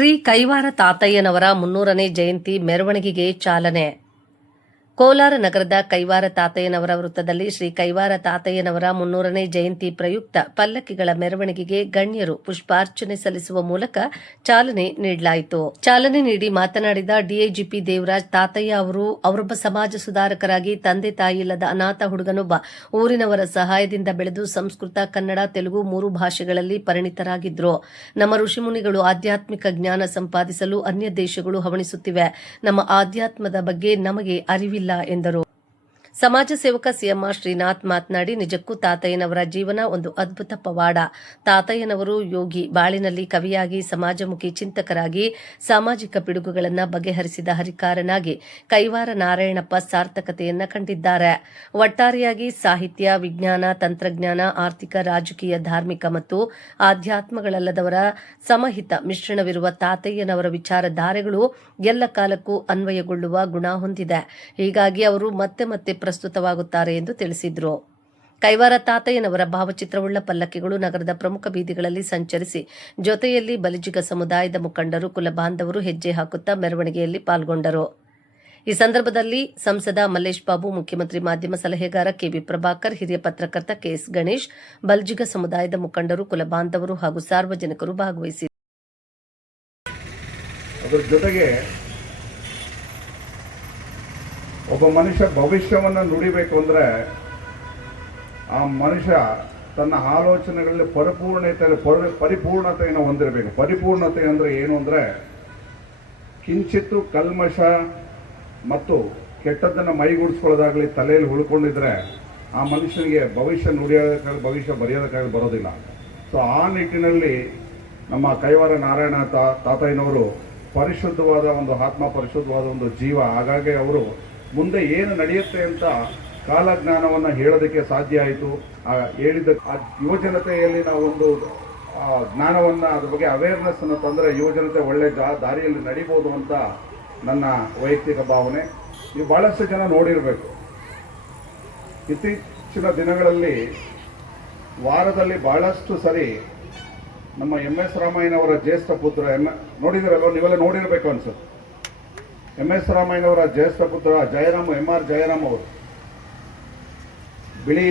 ಶ್ರೀ ಕೈವಾರ ತಾತಯ್ಯನವರ 300ನೇ ಜಯಂತಿ ಮೆರವಣಿಗೆಗೆ ಚಾಲನೆ. ಕೋಲಾರ ನಗರದ ಕೈವಾರ ತಾತಯ್ಯನವರ ವೃತ್ತದಲ್ಲಿ ಶ್ರೀ ಕೈವಾರ ತಾತಯ್ಯನವರ 300ನೇ ಜಯಂತಿ ಪ್ರಯುಕ್ತ ಪಲ್ಲಕ್ಕಿಗಳ ಮೆರವಣಿಗೆಗೆ ಗಣ್ಯರು ಪುಷ್ಪಾರ್ಚನೆ ಸಲ್ಲಿಸುವ ಮೂಲಕ ಚಾಲನೆ ನೀಡಲಾಯಿತು. ಚಾಲನೆ ನೀಡಿ ಮಾತನಾಡಿದ ಡಿಐಜಿಪಿ ದೇವರಾಜ್, ತಾತಯ್ಯ ಅವರೊಬ್ಬ ಸಮಾಜ ಸುಧಾರಕರಾಗಿ ತಂದೆ ತಾಯಿ ಇಲ್ಲದ ಅನಾಥ ಹುಡುಗನೊಬ್ಬ ಊರಿನವರ ಸಹಾಯದಿಂದ ಬೆಳೆದು ಸಂಸ್ಕೃತ, ಕನ್ನಡ, ತೆಲುಗು 3 ಭಾಷೆಗಳಲ್ಲಿ ಪರಿಣಿತರಾಗಿದ್ರು. ನಮ್ಮ ಋಷಿಮುನಿಗಳು ಆಧ್ಯಾತ್ಮಿಕ ಜ್ಞಾನ ಸಂಪಾದಿಸಲು ಅನ್ಯ ದೇಶಗಳು ಹವಣಿಸುತ್ತಿವೆ. ನಮ್ಮ ಆಧ್ಯಾತ್ಮದ ಬಗ್ಗೆ ನಮಗೆ ಅರಿವಿಲ್ಲ ಎಂದರು. ಸಮಾಜ ಸೇವಕ ಸಿಎಂಆರ್ ಶ್ರೀನಾಥ್ ಮಾತನಾಡಿ, ನಿಜಕ್ಕೂ ತಾತಯ್ಯನವರ ಜೀವನ ಒಂದು ಅದ್ಭುತ ಪವಾಡ. ತಾತಯ್ಯನವರು ಯೋಗಿ, ಬಾಳಿನಲ್ಲಿ ಕವಿಯಾಗಿ, ಸಮಾಜಮುಖಿ ಚಿಂತಕರಾಗಿ, ಸಾಮಾಜಿಕ ಪಿಡುಗುಗಳನ್ನು ಬಗೆಹರಿಸಿದ ಹರಿಕಾರನಾಗಿ ಕೈವಾರ ನಾರಾಯಣಪ್ಪ ಸಾರ್ಥಕತೆಯನ್ನ ಕಂಡಿದ್ದಾರೆ. ಒಟ್ಟಾರೆಯಾಗಿ ಸಾಹಿತ್ಯ, ವಿಜ್ಞಾನ, ತಂತ್ರಜ್ಞಾನ, ಆರ್ಥಿಕ, ರಾಜಕೀಯ, ಧಾರ್ಮಿಕ ಮತ್ತು ಆಧ್ಯಾತ್ಮಗಳಲ್ಲದವರ ಸಮಹಿತ ಮಿಶ್ರಣವಿರುವ ತಾತಯ್ಯನವರ ವಿಚಾರಧಾರೆಗಳು ಎಲ್ಲ ಕಾಲಕ್ಕೂ ಅನ್ವಯಗೊಳ್ಳುವ ಗುಣ ಹೊಂದಿದೆ. ಹೀಗಾಗಿ ಅವರು ಮತ್ತೆ ಮತ್ತೆ ಪ್ರಸ್ತುತವಾಗುತ್ತಾರೆ ಎಂದು ತಿಳಿಸಿದರು. ಕೈವಾರ ತಾತಯ್ಯನವರ ಭಾವಚಿತ್ರವುಳ್ಳ ಪಲ್ಲಕ್ಕಿಗಳು ನಗರದ ಪ್ರಮುಖ ಬೀದಿಗಳಲ್ಲಿ ಸಂಚರಿಸಿ ಜೊತೆಯಲ್ಲಿ ಬಲಿಜಿಗ ಸಮುದಾಯದ ಮುಖಂಡರು, ಕುಲಬಾಂಧವರು ಹೆಜ್ಜೆ ಹಾಕುತ್ತಾ ಮೆರವಣಿಗೆಯಲ್ಲಿ ಪಾಲ್ಗೊಂಡರು. ಈ ಸಂದರ್ಭದಲ್ಲಿ ಸಂಸದ ಮಲ್ಲೇಶ್ ಬಾಬು, ಮುಖ್ಯಮಂತ್ರಿ ಮಾಧ್ಯಮ ಸಲಹೆಗಾರ ಕೆಬಿ ಪ್ರಭಾಕರ್, ಹಿರಿಯ ಪತ್ರಕರ್ತ ಕೆಎಸ್ ಗಣೇಶ್, ಬಲಿಜಿಗ ಸಮುದಾಯದ ಮುಖಂಡರು, ಕುಲಬಾಂಧವರು ಹಾಗೂ ಸಾರ್ವಜನಿಕರು ಭಾಗವಹಿಸಿದರು. ಅದರ ಜೊತೆಗೆ ಒಬ್ಬ ಮನುಷ್ಯ ಭವಿಷ್ಯವನ್ನು ನುಡಿಬೇಕು ಅಂದರೆ ಆ ಮನುಷ್ಯ ತನ್ನ ಆಲೋಚನೆಗಳಲ್ಲಿ ಪರಿಪೂರ್ಣತೆಯನ್ನು ಹೊಂದಿರಬೇಕು. ಪರಿಪೂರ್ಣತೆ ಅಂದರೆ ಏನು ಅಂದರೆ ಕಿಂಚಿತ್ತು ಕಲ್ಮಶ ಮತ್ತು ಕೆಟ್ಟದ್ದನ್ನು ಮೈಗೂಡಿಸ್ಕೊಳ್ಳೋದಾಗಲಿ ತಲೆಯಲ್ಲಿ ಉಳ್ಕೊಂಡಿದ್ರೆ ಆ ಮನುಷ್ಯನಿಗೆ ಭವಿಷ್ಯ ನುಡಿಯೋದಕ್ಕಾಗಲಿ ಭವಿಷ್ಯ ಬರೆಯೋದಕ್ಕಾಗಲಿ ಬರೋದಿಲ್ಲ. ಸೊ ಆ ನಿಟ್ಟಿನಲ್ಲಿ ನಮ್ಮ ಕೈವಾರ ನಾರಾಯಣ ತಾತಯ್ಯನವರು ಪರಿಶುದ್ಧವಾದ ಒಂದು ಆತ್ಮ, ಪರಿಶುದ್ಧವಾದ ಒಂದು ಜೀವ. ಹಾಗಾಗಿ ಅವರು ಮುಂದೆ ಏನು ನಡೆಯುತ್ತೆ ಅಂತ ಕಾಲಜ್ಞಾನವನ್ನು ಹೇಳೋದಕ್ಕೆ ಸಾಧ್ಯ ಆಯಿತು. ಹೇಳಿದ ಯುವಜನತೆಯಲ್ಲಿ ನಾವು ಒಂದು ಜ್ಞಾನವನ್ನು, ಅದ್ರ ಬಗ್ಗೆ ಅವೇರ್ನೆಸ್ ಅನ್ನು ತಂದರೆ ಯುವಜನತೆ ಒಳ್ಳೆ ದಾರಿಯಲ್ಲಿ ನಡಿಬೋದು ಅಂತ ನನ್ನ ವೈಯಕ್ತಿಕ ಭಾವನೆ. ನೀವು ಭಾಳಷ್ಟು ಜನ ನೋಡಿರಬೇಕು, ಇತ್ತೀಚಿನ ದಿನಗಳಲ್ಲಿ ವಾರದಲ್ಲಿ ಭಾಳಷ್ಟು ಸರಿ ನಮ್ಮ MS ರಾಮಯ್ಯನವರ ಜ್ಯೇಷ್ಠ ಪುತ್ರ ನೋಡಿದಿರಲ್ವ, ನೀವೆಲ್ಲ ನೋಡಿರಬೇಕು ಅನ್ಸುತ್ತೆ. MS ರಾಮಯ್ಯನವರ ಜ್ಯೇಷ್ಠ ಪುತ್ರ MR ಜಯರಾಮ್ ಅವರು ಬಿಳಿ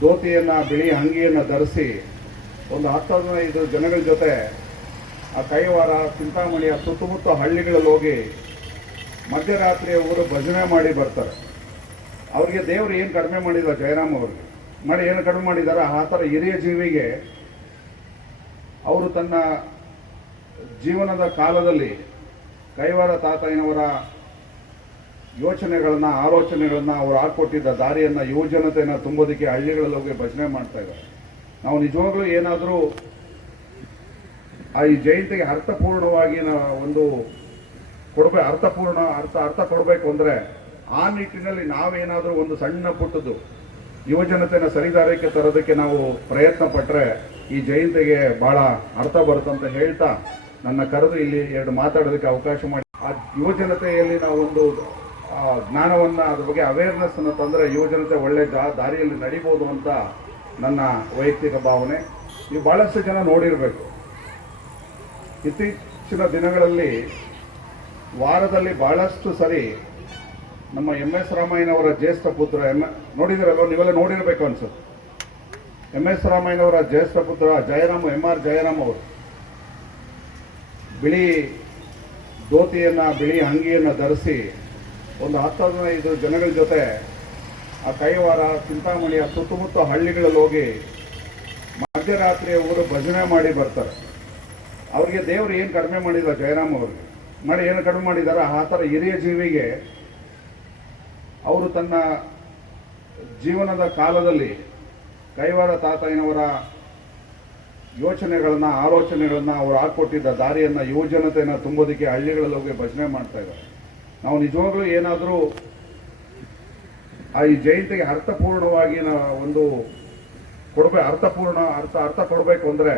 ಧೋತಿಯನ್ನು, ಬಿಳಿ ಅಂಗಿಯನ್ನು ಧರಿಸಿ ಒಂದು 10-15 ಜನಗಳ ಜೊತೆ ಆ ಕೈವಾರ, ಚಿಂತಾಮಣಿಯ ಸುತ್ತಮುತ್ತ ಹಳ್ಳಿಗಳಲ್ಲಿ ಹೋಗಿ ಮಧ್ಯರಾತ್ರಿ ಅವರು ಭಜನೆ ಮಾಡಿ ಬರ್ತಾರೆ. ಅವರಿಗೆ ದೇವರು ಏನು ಕಡಿಮೆ ಮಾಡಿಲ್ಲ, ಜಯರಾಮ್ ಅವ್ರಿಗೆ ಏನು ಕಡಿಮೆ ಮಾಡಿದ್ದಾರೆ. ಆ ಥರ ಹಿರಿಯ ಜೀವಿಗೆ ಅವರು ತನ್ನ ಜೀವನದ ಕಾಲದಲ್ಲಿ ಕೈವಾರ ತಾತಯ್ಯನವರ ಯೋಚನೆಗಳನ್ನ, ಆಲೋಚನೆಗಳನ್ನ, ಅವರು ಹಾಕೊಟ್ಟಿದ್ದ ದಾರಿಯನ್ನು, ಯುವಜನತೆಯನ್ನು ತುಂಬೋದಕ್ಕೆ ಹಳ್ಳಿಗಳಲ್ಲಿ ಹೋಗಿ ಭಜನೆ ಮಾಡ್ತಾ ಇದ್ದಾರೆ. ನಾವು ನಿಜವಾಗ್ಲೂ ಏನಾದರೂ ಈ ಜಯಂತಿಗೆ ಅರ್ಥಪೂರ್ಣವಾಗಿ ಒಂದು ಅರ್ಥ ಕೊಡಬೇಕು ಅಂದರೆ ಆ ನಿಟ್ಟಿನಲ್ಲಿ ನಾವೇನಾದರೂ ಒಂದು ಸಣ್ಣ ಪುಟ್ಟದ್ದು ಯುವಜನತೆಯನ್ನು ಸರಿದಾರಕ್ಕೆ ತರೋದಕ್ಕೆ ನಾವು ಪ್ರಯತ್ನ ಪಟ್ಟರೆ ಈ ಜಯಂತಿಗೆ ಬಹಳ ಅರ್ಥ ಬರುತ್ತಂತ ಹೇಳ್ತಾ ನನ್ನ ಕರೆದು ಇಲ್ಲಿ 2 ಮಾತಾಡೋದಕ್ಕೆ ಅವಕಾಶ ಮಾಡಿ, ಆ ಯುವಜನತೆಯಲ್ಲಿ ನಾವು ಒಂದು ಜ್ಞಾನವನ್ನು, ಅದ್ರ ಬಗ್ಗೆ ಅವೇರ್ನೆಸ್ ಅನ್ನು ತಂದರೆ ಯುವಜನತೆ ಒಳ್ಳೆ ದಾರಿಯಲ್ಲಿ ನಡಿಬೋದು ಅಂತ ನನ್ನ ವೈಯಕ್ತಿಕ ಭಾವನೆ. ನೀವು ಭಾಳಷ್ಟು ಜನ ನೋಡಿರಬೇಕು, ಇತ್ತೀಚಿನ ದಿನಗಳಲ್ಲಿ ವಾರದಲ್ಲಿ ಭಾಳಷ್ಟು ಸರಿ ನಮ್ಮ MS ರಾಮಯ್ಯನವರ ಜ್ಯೇಷ್ಠ ಪುತ್ರ ನೋಡಿದಿರಲ್ವ, ನೀವೆಲ್ಲ ನೋಡಿರಬೇಕು ಅನ್ಸುತ್ತೆ. MS ರಾಮಯ್ಯನವರ ಜ್ಯೇಷ್ಠ ಪುತ್ರ MR ಜಯರಾಮ್ ಅವರು ಬಿಳಿ ಧೋತಿಯನ್ನು, ಬಿಳಿ ಅಂಗಿಯನ್ನು ಧರಿಸಿ ಒಂದು 10-15 ಜನಗಳ ಜೊತೆ ಆ ಕೈವಾರ, ಚಿಂತಾಮಣಿಯ ಸುತ್ತಮುತ್ತ ಹಳ್ಳಿಗಳಲ್ಲಿ ಹೋಗಿ ಮಧ್ಯರಾತ್ರಿ ಅವರು ಭಜನೆ ಮಾಡಿ ಬರ್ತಾರೆ. ಅವರಿಗೆ ದೇವರು ಏನು ಕಡಿಮೆ ಮಾಡಿಲ್ಲ, ಜಯರಾಮ್ ಅವ್ರಿಗೆ ಏನು ಕಡಿಮೆ ಮಾಡಿದ್ದಾರೆ. ಆ ಥರ ಹಿರಿಯ ಜೀವಿಗೆ ಅವರು ತನ್ನ ಜೀವನದ ಕಾಲದಲ್ಲಿ ಕೈವಾರ ತಾತಯ್ಯನವರ ಯೋಚನೆಗಳನ್ನ, ಆಲೋಚನೆಗಳನ್ನ, ಅವರು ಹಾಕೊಟ್ಟಿದ್ದ ದಾರಿಯನ್ನು, ಯುವಜನತೆಯನ್ನು ತುಂಬೋದಕ್ಕೆ ಹಳ್ಳಿಗಳಲ್ಲಿ ಹೋಗಿ ಭಜನೆ ಮಾಡ್ತಾ ಇದ್ದಾರೆ. ನಾವು ನಿಜವಾಗ್ಲೂ ಏನಾದರೂ ಈ ಜಯಂತಿಗೆ ಅರ್ಥಪೂರ್ಣವಾಗಿ ಒಂದು ಅರ್ಥ ಕೊಡಬೇಕು ಅಂದರೆ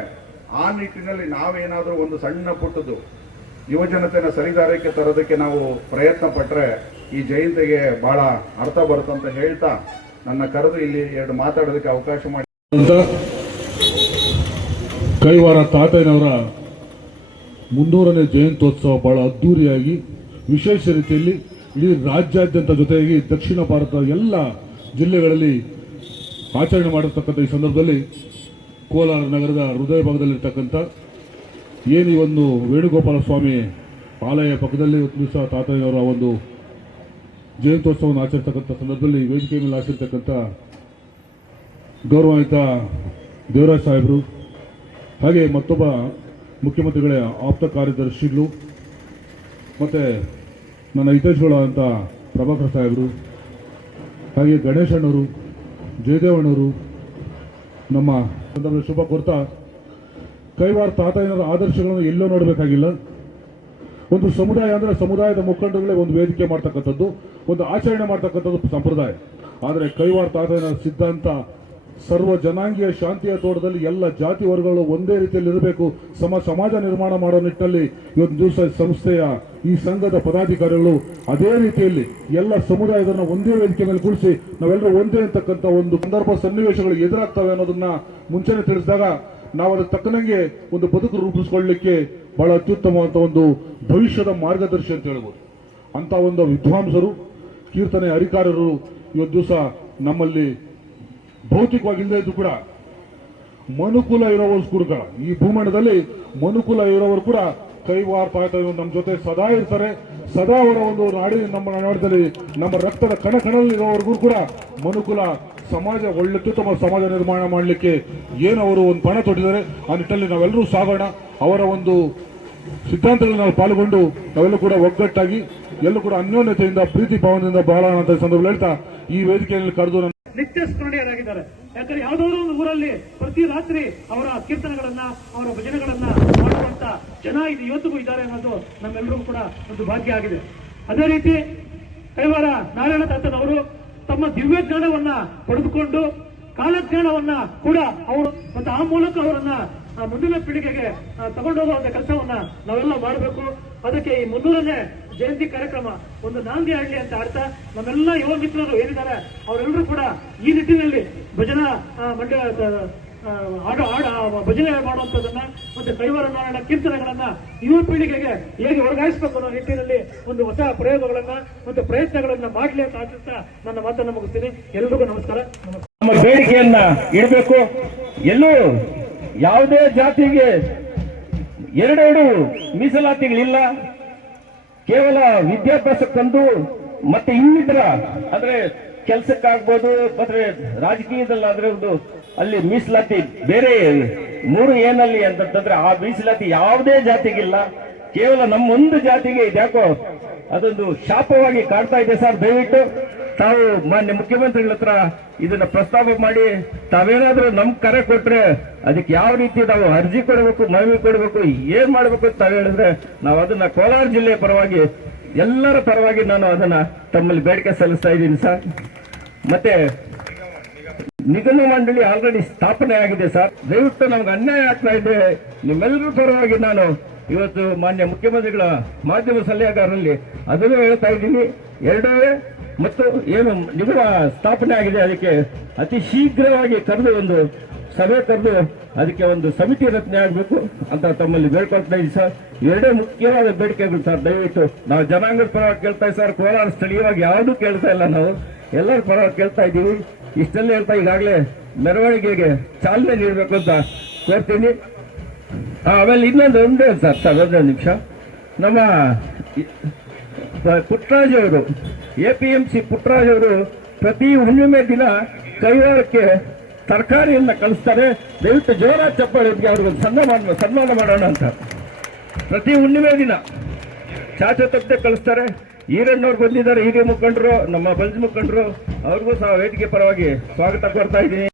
ಆ ನಿಟ್ಟಿನಲ್ಲಿ ನಾವೇನಾದರೂ ಒಂದು ಸಣ್ಣ ಪುಟ್ಟದ್ದು ಯುವಜನತೆಯನ್ನು ಸರಿದಾರಕ್ಕೆ ತರೋದಕ್ಕೆ ನಾವು ಪ್ರಯತ್ನ ಪಟ್ಟರೆ ಈ ಜಯಂತಿಗೆ ಬಹಳ ಅರ್ಥ ಬರುತ್ತಂತ ಹೇಳ್ತಾ ನನ್ನ ಕರೆದು ಇಲ್ಲಿ 2 ಮಾತಾಡೋದಕ್ಕೆ ಅವಕಾಶ ಮಾಡಿ. ಕೈವಾರ ತಾತಯ್ಯನವರ 300ನೇ ಜಯಂತ್ಯೋತ್ಸವ ಬಹಳ ಅದ್ದೂರಿಯಾಗಿ ವಿಶೇಷ ರೀತಿಯಲ್ಲಿ ಇಡೀ ರಾಜ್ಯಾದ್ಯಂತ ಜೊತೆಯಾಗಿ ದಕ್ಷಿಣ ಭಾರತದ ಎಲ್ಲ ಜಿಲ್ಲೆಗಳಲ್ಲಿ ಆಚರಣೆ ಮಾಡಿರ್ತಕ್ಕಂಥ ಈ ಸಂದರ್ಭದಲ್ಲಿ ಕೋಲಾರ ನಗರದ ಹೃದಯ ಭಾಗದಲ್ಲಿರ್ತಕ್ಕಂಥ ಏನು ಈ ಒಂದು ವೇಣುಗೋಪಾಲ ಸ್ವಾಮಿ ಆಲಯ ಪಕ್ಕದಲ್ಲಿ ಒಂದು ದಿವಸ ತಾತಯ್ಯನವರ ಒಂದು ಜಯಂತ್ಯೋತ್ಸವವನ್ನು ಆಚರಿಸ್ತಕ್ಕಂಥ ಸಂದರ್ಭದಲ್ಲಿ ವೇದಿಕೆ ಮೇಲೆ ಆಚರಿರ್ತಕ್ಕಂಥ ಗೌರವಾನ್ವಿತ ದೇವರಾಜ್ ಸಾಹೇಬರು ಹಾಗೆ ಮತ್ತೊಬ್ಬ ಮುಖ್ಯಮಂತ್ರಿಗಳ ಆಪ್ತ ಕಾರ್ಯದರ್ಶಿಗಳು ಮತ್ತು ನನ್ನ ಹಿತೈಷಿಗಳಾದಂಥ ಪ್ರಭಾಕರ್ ಸಾಹೇಬರು ಹಾಗೆ ಗಣೇಶ್ ಅಣ್ಣವರು ಜಯದೇವಣ್ಣವರು ನಮ್ಮ ಸಂದರ್ಭದಲ್ಲಿ ಶುಭ ಕೋರ್ತಾ ಕೈವಾರ ತಾತಯ್ಯನವರ ಆದರ್ಶಗಳನ್ನು ಎಲ್ಲೋ ನೋಡಬೇಕಾಗಿಲ್ಲ. ಒಂದು ಸಮುದಾಯ ಅಂದರೆ ಸಮುದಾಯದ ಮುಖಂಡರುಗಳೇ ಒಂದು ವೇದಿಕೆ ಮಾಡ್ತಕ್ಕಂಥದ್ದು, ಒಂದು ಆಚರಣೆ ಮಾಡ್ತಕ್ಕಂಥದ್ದು ಸಂಪ್ರದಾಯ. ಆದರೆ ಕೈವಾರ ತಾತಯ್ಯನ ಸಿದ್ಧಾಂತ ಸರ್ವ ಜನಾಂಗೀಯ ಶಾಂತಿಯ ತೋಟದಲ್ಲಿ ಎಲ್ಲ ಜಾತಿ ವರ್ಗಗಳು ಒಂದೇ ರೀತಿಯಲ್ಲಿ ಇರಬೇಕು, ಸಮಾಜ ನಿರ್ಮಾಣ ಮಾಡೋ ನಿಟ್ಟಿನಲ್ಲಿ ಇವತ್ತು ದಿವಸ ಸಂಸ್ಥೆಯ ಈ ಸಂಘದ ಪದಾಧಿಕಾರಿಗಳು ಅದೇ ರೀತಿಯಲ್ಲಿ ಎಲ್ಲ ಸಮುದಾಯದನ್ನು ಒಂದೇ ವೇದಿಕೆ ಮೇಲೆ ಕೂರಿಸಿ ನಾವೆಲ್ಲರೂ ಒಂದೇ ಅಂತಕ್ಕಂಥ ಒಂದು ಸಂದರ್ಭ ಸನ್ನಿವೇಶಗಳು ಎದುರಾಗ್ತವೆ ಅನ್ನೋದನ್ನ ಮುಂಚೆನೆ ತಿಳಿಸಿದಾಗ ನಾವು ಅದಕ್ಕೆ ತಕ್ಕನಂಗೆ ಒಂದು ಬದುಕು ರೂಪಿಸಿಕೊಳ್ಳಲಿಕ್ಕೆ ಬಹಳ ಅತ್ಯುತ್ತಮವಾದ ಒಂದು ಭವಿಷ್ಯದ ಮಾರ್ಗದರ್ಶಿ ಅಂತ ಹೇಳ್ಬೋದು. ಅಂತ ಒಂದು ವಿದ್ವಾಂಸರು ಕೀರ್ತನೆ ಹರಿಕಾರರು ಇವತ್ತು ದಿವಸ ನಮ್ಮಲ್ಲಿ ಭೌತಿಕವಾಗಿ ಇಲ್ಲದೇ ಇದ್ದು ಕೂಡ ಮನುಕುಲ ಇರೋವರು ಕೂಡ ಈ ಭೂಮಂಡದಲ್ಲಿ ಮನುಕುಲ ಇರೋವರು ಕೂಡ ಕೈವಾರ ತಾತಯ್ಯ ನಮ್ಮ ಜೊತೆ ಸದಾ ಇರ್ತಾರೆ. ಸದಾ ಅವರ ಒಂದು ನಾಡಿ ನಮ್ಮ ನಾಡದಲ್ಲಿ ನಮ್ಮ ರಕ್ತದ ಕಣಕಣದಲ್ಲಿ ಇರೋವರೆಗೂ ಕೂಡ ಮನುಕುಲ ಸಮಾಜ ಒಳ್ಳೆ ಅತ್ಯುತ್ತಮ ಸಮಾಜ ನಿರ್ಮಾಣ ಮಾಡಲಿಕ್ಕೆ ಏನು ಅವರು ಒಂದು ಪಣ ತೊಟ್ಟಿದ್ದಾರೆ ಆ ನಿಟ್ಟಿನಲ್ಲಿ ನಾವೆಲ್ಲರೂ ಸಾಗೋಣ. ಅವರ ಒಂದು ಸಿದ್ಧಾಂತಗಳಲ್ಲಿ ನಾವು ಪಾಲ್ಗೊಂಡು ನಾವೆಲ್ಲೂ ಕೂಡ ಒಗ್ಗಟ್ಟಾಗಿ ಎಲ್ಲೂ ಕೂಡ ಅನ್ಯೋನ್ಯತೆಯಿಂದ ಪ್ರೀತಿ ಭಾವನೆಯಿಂದ ಬಾಳೋಣ ಅಂತ ಸಂದರ್ಭದಲ್ಲಿ ಹೇಳ್ತಾ ಈ ವೇದಿಕೆಯಲ್ಲಿ ಕರೆದು ನಿತ್ಯ ಸ್ಮರಣೀಯರಾಗಿದ್ದಾರೆ. ಯಾಕಂದ್ರೆ ಯಾವುದಾದ್ರೂ ಒಂದು ಊರಲ್ಲಿ ಪ್ರತಿ ರಾತ್ರಿ ಅವರ ಕೀರ್ತನೆಗಳನ್ನ ಅವರ ಭಜನೆಗಳನ್ನ ಮಾಡುವಂತ ಜನ ಇದು ಇವತ್ತಿಗೂ ಇದ್ದಾರೆ ಅನ್ನೋದು ನಮ್ಮೆಲ್ಲರಿಗೂ ಕೂಡ ಒಂದು ಭಾಗ್ಯ ಆಗಿದೆ. ಅದೇ ರೀತಿ ಕೈವಾರ ನಾರಾಯಣ ತಾತನವರು ತಮ್ಮ ದಿವ್ಯ ಜ್ಞಾನವನ್ನ ಪಡೆದುಕೊಂಡು ಕಾಲಜ್ಞಾನವನ್ನ ಕೂಡ ಅವರು ಮತ್ತು ಆ ಮೂಲಕ ಅವರನ್ನ ಮುಂದಿನ ಪೀಳಿಗೆಗೆ ತಗೊಂಡೋಗುವಂತ ಕೆಲಸವನ್ನ ನಾವೆಲ್ಲ ಮಾಡಬೇಕು. ಅದಕ್ಕೆ ಈ 300ನೇ ಜಯಂತಿ ಕಾರ್ಯಕ್ರಮ ಒಂದು ನಾಂದಿ ಆಗಲಿ ಅಂತ ಆಡ್ತಾ ನಮ್ಮೆಲ್ಲ ಯುವ ಮಿತ್ರರು ಏನಿದ್ದಾರೆ ಅವರೆಲ್ಲರೂ ಕೂಡ ಈ ನಿಟ್ಟಿನಲ್ಲಿ ಭಜನಾ ಮಂಡಳ ಭಜನೆ ಮಾಡುವಂತದನ್ನ ಮತ್ತೆ ಕೈವಾರ ನಾರಾಯಣ ಕೀರ್ತನೆಗಳನ್ನ ಯುವ ಪೀಳಿಗೆಗೆ ಹೇಗೆ ವರ್ಗಾಯಿಸಬೇಕು ಅನ್ನೋ ನಿಟ್ಟಿನಲ್ಲಿ ಒಂದು ಹೊಸ ಪ್ರಯೋಗಗಳನ್ನ ಮತ್ತು ಪ್ರಯತ್ನಗಳನ್ನ ಮಾಡಲಿ ಅಂತ ಆಶಿಸ್ತಾ ನನ್ನ ಮಾತನ್ನು ಮುಗಿಸ್ತೀನಿ. ಎಲ್ರಿಗೂ ನಮಸ್ಕಾರ. ನಮ್ಮ ಬೇಡಿಕೆಯನ್ನ ಇಡಬೇಕು. ಎಲ್ಲೂ ಯಾವುದೇ ಜಾತಿಗೆ ಎರಡೆರಡು ಮೀಸಲಾತಿಗಳಿಲ್ಲ. ಕೇವಲ ವಿದ್ಯಾಭ್ಯಾಸಕ್ಕೊಂದು ಮತ್ತೆ ಇನ್ನಿತರ ಅಂದ್ರೆ ಕೆಲಸಕ್ಕಾಗ್ಬೋದು ಮತ್ತೆ ರಾಜಕೀಯದಲ್ಲಾದ್ರೆ ಒಂದು ಅಲ್ಲಿ ಮೀಸಲಾತಿ ಬೇರೆ 3 ಏನಲ್ಲಿ ಅಂತಂದ್ರೆ ಆ ಮೀಸಲಾತಿ ಯಾವುದೇ ಜಾತಿಗಿಲ್ಲ. ಕೇವಲ ನಮ್ಮೊಂದು ಜಾತಿಗೆ ಇದ್ಯಾಕೋ ಅದೊಂದು ಶಾಪವಾಗಿ ಕಾಡ್ತಾ ಇದೆ ಸರ್. ದಯವಿಟ್ಟು ತಾವು ಮಾನ್ಯ ಮುಖ್ಯಮಂತ್ರಿಗಳ ಹತ್ರ ಇದನ್ನ ಪ್ರಸ್ತಾಪ ಮಾಡಿ ತಾವೇನಾದ್ರೂ ನಮ್ ಕರೆ ಕೊಟ್ರೆ ಅದಕ್ಕೆ ಯಾವ ರೀತಿ ನಾವು ಅರ್ಜಿ ಕೊಡಬೇಕು, ಮನವಿ ಕೊಡಬೇಕು, ಏನ್ ಮಾಡ್ಬೇಕು ಅಂತ ತಾವು ಹೇಳಿದ್ರೆ ನಾವು ಅದನ್ನ ಕೋಲಾರ ಜಿಲ್ಲೆಯ ಪರವಾಗಿ ಎಲ್ಲರ ಪರವಾಗಿ ನಾನು ಅದನ್ನ ತಮ್ಮಲ್ಲಿ ಬೇಡಿಕೆ ಸಲ್ಲಿಸ್ತಾ ಇದ್ದೀನಿ ಸರ್. ಮತ್ತೆ ನಿಗಮ ಮಂಡಳಿ ಆಲ್ರೆಡಿ ಸ್ಥಾಪನೆ ಆಗಿದೆ ಸರ್. ದಯವಿಟ್ಟು ನಮ್ಗೆ ಅನ್ಯಾಯ ಆಗ್ತಾ ಇದೆ. ನಿಮ್ಮೆಲ್ಲರ ಪರವಾಗಿ ನಾನು ಇವತ್ತು ಮಾನ್ಯ ಮುಖ್ಯಮಂತ್ರಿಗಳ ಮಾಧ್ಯಮ ಸಲಹೆಗಾರರಲ್ಲಿ ಅದನ್ನು ಹೇಳ್ತಾ ಇದ್ದೀನಿ. ಎರಡನೇ ಮತ್ತು ಏನು ನಿಗಮ ಸ್ಥಾಪನೆ ಆಗಿದೆ ಅದಕ್ಕೆ ಅತಿ ಶೀಘ್ರವಾಗಿ ಕರೆದು ಒಂದು ಸಭೆ ಕರೆದು ಅದಕ್ಕೆ ಒಂದು ಸಮಿತಿ ರಚನೆ ಆಗಬೇಕು ಅಂತ ತಮ್ಮಲ್ಲಿ ಬೇಡ್ಕೊಳ್ತಾ ಇದ್ದೀವಿ ಸರ್. ಎರಡೇ ಮುಖ್ಯವಾದ ಬೇಡಿಕೆಗಳು ಸರ್. ದಯವಿಟ್ಟು ನಾವು ಜನಾಂಗದ ಪರವಾಗಿ ಕೇಳ್ತಾ ಇದ್ದೀವಿ ಸರ್. ಕೋಲಾರ ಸ್ಥಳೀಯವಾಗಿ ಯಾವುದೂ ಕೇಳ್ತಾ ಇಲ್ಲ, ನಾವು ಎಲ್ಲರ ಪರವಾಗಿ ಕೇಳ್ತಾ ಇದ್ದೀವಿ. ಇಷ್ಟೆಲ್ಲ ಹೇಳ್ತಾ ಈಗಾಗಲೇ ಮೆರವಣಿಗೆಗೆ ಚಾಲನೆ ನೀಡಬೇಕು ಅಂತ ಕೋರ್ತೀನಿ. ಆಮೇಲೆ ಇನ್ನೊಂದು ಒಂದೇ ಸರ್ ಒಂದೇ ನಿಮಿಷ. ನಮ್ಮ ಪುಟ್ಟರಾಜ್ ಅವರು APMC ಪುಟ್ಟರಾಜ್ ಅವರು ಪ್ರತಿ ಹುಣ್ಣಿಮೆ ದಿನ ಕೈವಾರಕ್ಕೆ ತರಕಾರಿಯನ್ನ ಕಳಿಸ್ತಾರೆ. ದಯವಿಟ್ಟು ಜೋರ ಚಪ್ಪಾಳೆ ಅವ್ರಿಗೊಂದು ಸನ್ಮಾನ ಮಾಡೋಣ ಅಂತ. ಪ್ರತಿ ಹುಣ್ಣಿಮೆ ದಿನ ಚಾಚೆ ತಪ್ಪದೆ ಕಳಿಸ್ತಾರೆ. ಈರಣ್ಣವ್ರು ಬಂದಿದ್ದಾರೆ, ಹಿರಿಯ ಮುಖಂಡರು, ನಮ್ಮ ಬಲ್ಜ್ ಮುಖಂಡರು, ಅವ್ರಿಗೂ ಸಹ ವೇದಿಕೆ ಪರವಾಗಿ ಸ್ವಾಗತ ಕೊಡ್ತಾ ಇದ್ದೀನಿ.